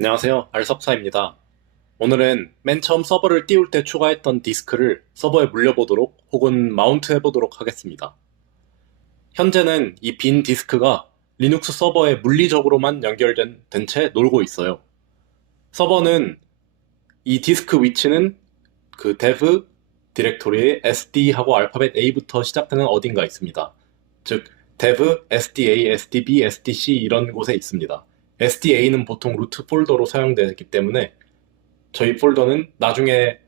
안녕하세요. 알섭사입니다. 오늘은 맨 처음 서버를 띄울 때 추가했던 디스크를 서버에 물려보도록 혹은 마운트 해보도록 하겠습니다. 현재는 이 빈 디스크가 리눅스 서버에 물리적으로만 연결된 채 놀고 있어요. 서버는 이 디스크 위치는 그 dev 디렉토리에 sd하고 알파벳 a부터 시작되는 어딘가 있습니다. 즉 dev, sda, sdb, sdc 이런 곳에 있습니다. sda는 보통 루트 폴더로 사용되기 때문에 저희 폴더는 나중에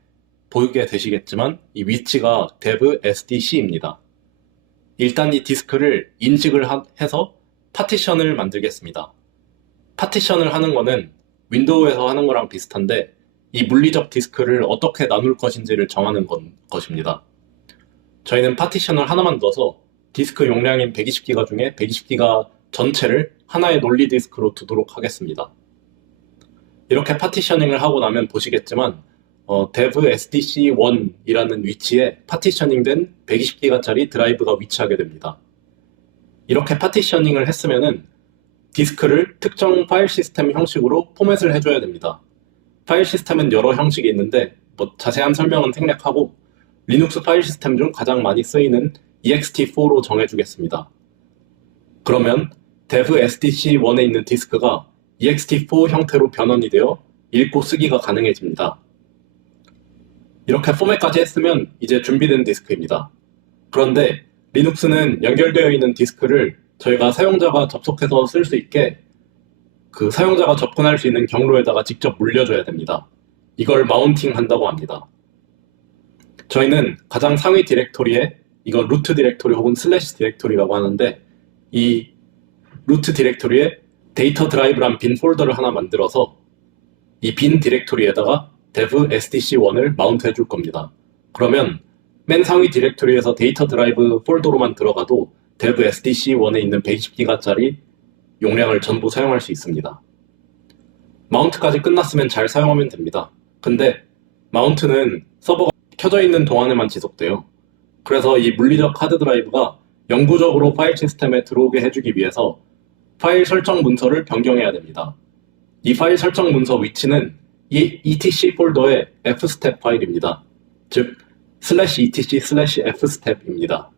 보게 되시겠지만 이 위치가 dev sdc입니다. 일단 이 디스크를 인식을 해서 파티션을 만들겠습니다. 파티션을 하는 거는 윈도우에서 하는 거랑 비슷한데 이 물리적 디스크를 어떻게 나눌 것인지를 정하는 것입니다. 저희는 파티션을 하나만 둬서 디스크 용량인 120기가 중에 120기가 전체를 하나의 논리 디스크로 두도록 하겠습니다. 이렇게 파티셔닝을 하고 나면 보시겠지만 dev sdc1이라는 위치에 파티셔닝된 120기가짜리 드라이브가 위치하게 됩니다. 이렇게 파티셔닝을 했으면은 디스크를 특정 파일 시스템 형식으로 포맷을 해줘야 됩니다. 파일 시스템은 여러 형식이 있는데 자세한 설명은 생략하고 리눅스 파일 시스템 중 가장 많이 쓰이는 ext4로 정해주겠습니다. 그러면 dev sdc1에 있는 디스크가 ext4 형태로 변환이 되어 읽고 쓰기가 가능해집니다. 이렇게 포맷까지 했으면 이제 준비된 디스크입니다. 그런데 리눅스는 연결되어 있는 디스크를 저희가 사용자가 접속해서 쓸 수 있게 그 사용자가 접근할 수 있는 경로에다가 직접 물려줘야 됩니다. 이걸 마운팅 한다고 합니다. 저희는 가장 상위 디렉토리에 이건 루트 디렉토리 혹은 슬래시 디렉토리라고 하는데 이 루트 디렉토리에 데이터 드라이브란 빈 폴더를 하나 만들어서 이 빈 디렉토리에다가 dev sdc1을 마운트 해줄 겁니다. 그러면 맨 상위 디렉토리에서 데이터 드라이브 폴더로만 들어가도 dev sdc1에 있는 120기가짜리 용량을 전부 사용할 수 있습니다. 마운트까지 끝났으면 잘 사용하면 됩니다. 근데 마운트는 서버가 켜져 있는 동안에만 지속돼요. 그래서 이 물리적 하드 드라이브가 영구적으로 파일 시스템에 들어오게 해주기 위해서 파일 설정 문서를 변경해야 됩니다. 이 파일 설정 문서 위치는 이 etc 폴더의 fstep 파일입니다. 즉 /etc/fstep입니다.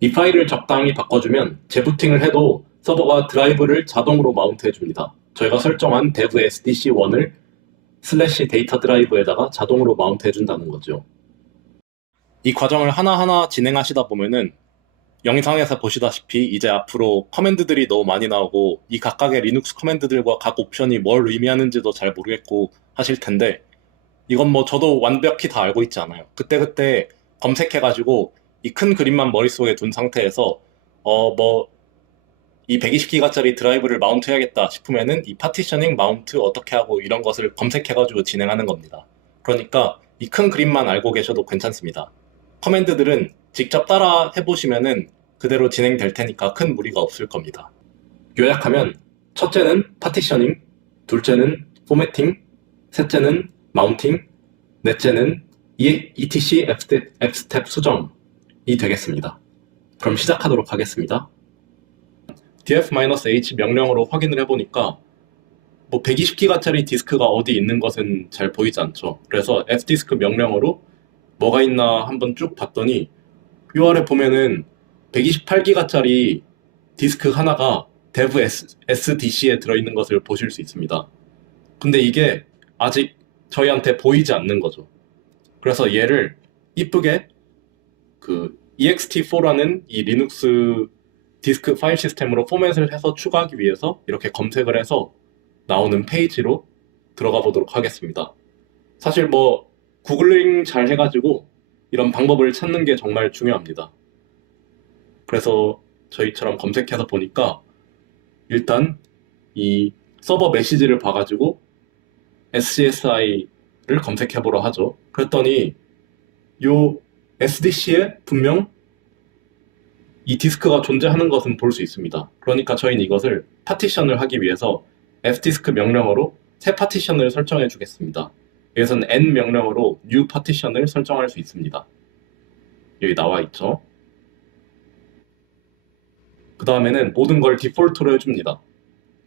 이 파일을 적당히 바꿔주면 재부팅을 해도 서버가 드라이브를 자동으로 마운트 해줍니다. 저희가 설정한 dev sdc1을 /data 드라이브에다가 자동으로 마운트 해준다는 거죠. 이 과정을 하나하나 진행하시다 보면은 영상에서 보시다시피 이제 앞으로 커맨드들이 너무 많이 나오고 이 각각의 리눅스 커맨드들과 각 옵션이 뭘 의미하는지도 잘 모르겠고 하실 텐데 이건 저도 완벽히 다 알고 있지 않아요. 그때그때 검색해가지고 이 큰 그림만 머릿속에 둔 상태에서 이 120기가짜리 드라이브를 마운트 해야겠다 싶으면은 이 파티셔닝 마운트 어떻게 하고 이런 것을 검색해가지고 진행하는 겁니다. 그러니까 이 큰 그림만 알고 계셔도 괜찮습니다. 커맨드들은 직접 따라 해보시면은 그대로 진행될 테니까 큰 무리가 없을 겁니다. 요약하면 첫째는 파티셔닝, 둘째는 포매팅, 셋째는 마운팅, 넷째는 etc fstep 수정이 되겠습니다. 그럼 시작하도록 하겠습니다. df-h 명령으로 확인을 해보니까 120기가짜리 디스크가 어디 있는 것은 잘 보이지 않죠. 그래서 fdisk 명령으로 뭐가 있나 한번 쭉 봤더니 이 아래 보면은 128기가짜리 디스크 하나가 dev sdc에 들어있는 것을 보실 수 있습니다. 근데 이게 아직 저희한테 보이지 않는 거죠. 그래서 얘를 이쁘게 그 ext4라는 이 리눅스 디스크 파일 시스템으로 포맷을 해서 추가하기 위해서 이렇게 검색을 해서 나오는 페이지로 들어가 보도록 하겠습니다. 사실 구글링 잘 해가지고 이런 방법을 찾는 게 정말 중요합니다. 그래서 저희처럼 검색해서 보니까 일단 이 서버 메시지를 봐가지고 SCSI를 검색해보러 하죠. 그랬더니 요 SDC에 분명 이 디스크가 존재하는 것은 볼 수 있습니다. 그러니까 저희는 이것을 파티션을 하기 위해서 fdisk 명령어로 새 파티션을 설정해 주겠습니다. 여기서는 n 명령어로 new 파티션을 설정할 수 있습니다. 여기 나와 있죠. 그 다음에는 모든 걸 디폴트로 해줍니다.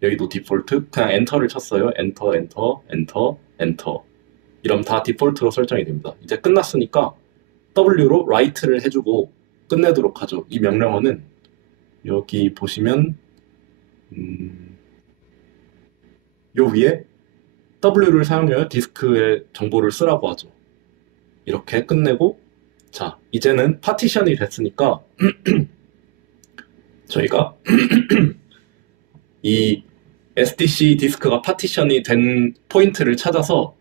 여기도 디폴트, 그냥 엔터를 쳤어요. 엔터, 엔터, 엔터, 엔터. 이러면 다 디폴트로 설정이 됩니다. 이제 끝났으니까 W로 write를 해주고 끝내도록 하죠. 이 명령어는 여기 보시면 요 위에 W를 사용하여 디스크의 정보를 쓰라고 하죠. 이렇게 끝내고, 자, 이제는 파티션이 됐으니까 저희가 이 SDC 디스크가 파티션이 된 포인트를 찾아서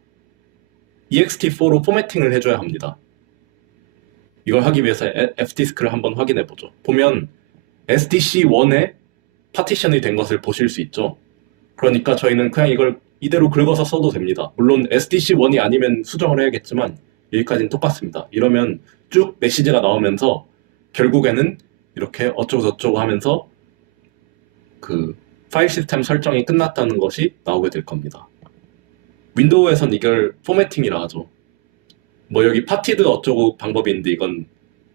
ext4로 포매팅을 해줘야 합니다. 이걸 하기 위해서 fdisk를 한번 확인해 보죠. 보면 SDC1에 파티션이 된 것을 보실 수 있죠. 그러니까 저희는 그냥 이걸 이대로 긁어서 써도 됩니다. 물론 SDC1이 아니면 수정을 해야겠지만 여기까지는 똑같습니다. 이러면 쭉 메시지가 나오면서 결국에는 이렇게 어쩌고저쩌고 하면서 그 파일 시스템 설정이 끝났다는 것이 나오게 될 겁니다. 윈도우에선 이걸 포매팅이라 하죠. 뭐 여기 파티드 어쩌고 방법이 있는데 이건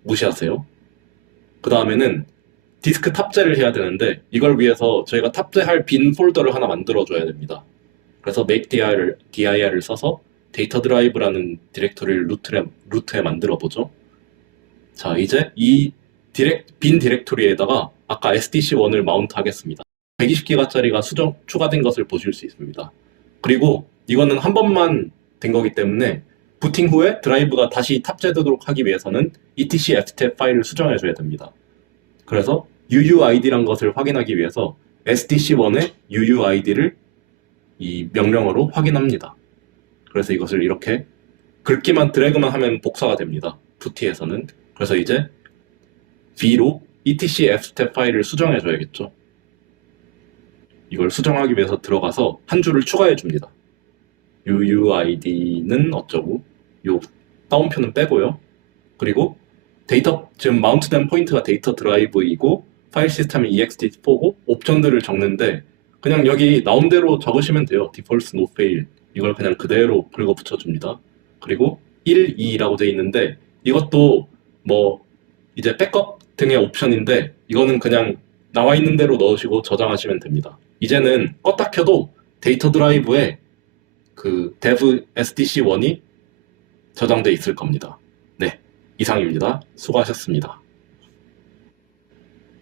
무시하세요. 그 다음에는 디스크 탑재를 해야 되는데 이걸 위해서 저희가 탑재할 빈 폴더를 하나 만들어줘야 됩니다. 그래서 make dir을 써서 데이터 드라이브라는 디렉토리를 루트에 만들어 보죠. 자, 이제 이 빈 디렉토리에다가 아까 SDC1을 마운트 하겠습니다. 120기가짜리가 추가된 것을 보실 수 있습니다. 그리고 이거는 한 번만 된 거기 때문에 부팅 후에 드라이브가 다시 탑재되도록 하기 위해서는 etc fstab 파일을 수정해줘야 됩니다. 그래서 UUID란 것을 확인하기 위해서 SDC1의 UUID를 이 명령어로 확인합니다. 그래서 이것을 이렇게 긁기만 드래그만 하면 복사가 됩니다. 푸티에서는. 그래서 이제 V로 etc fstab 파일을 수정해 줘야겠죠. 이걸 수정하기 위해서 들어가서 한 줄을 추가해 줍니다. UUID는 어쩌고, 요 따옴표는 빼고요. 그리고 지금 마운트된 포인트가 데이터 드라이브이고 파일 시스템이 ext4고 옵션들을 적는데 그냥 여기 나온 대로 적으시면 돼요. default no fail. 이걸 그냥 그대로 긁어 붙여줍니다. 그리고 1, 2라고 되어 있는데 이것도 뭐 이제 백업 등의 옵션인데 이거는 그냥 나와 있는 대로 넣으시고 저장하시면 됩니다. 이제는 껐다 켜도 데이터 드라이브에 그 dev SDC1이 저장돼 있을 겁니다. 네, 이상입니다. 수고하셨습니다.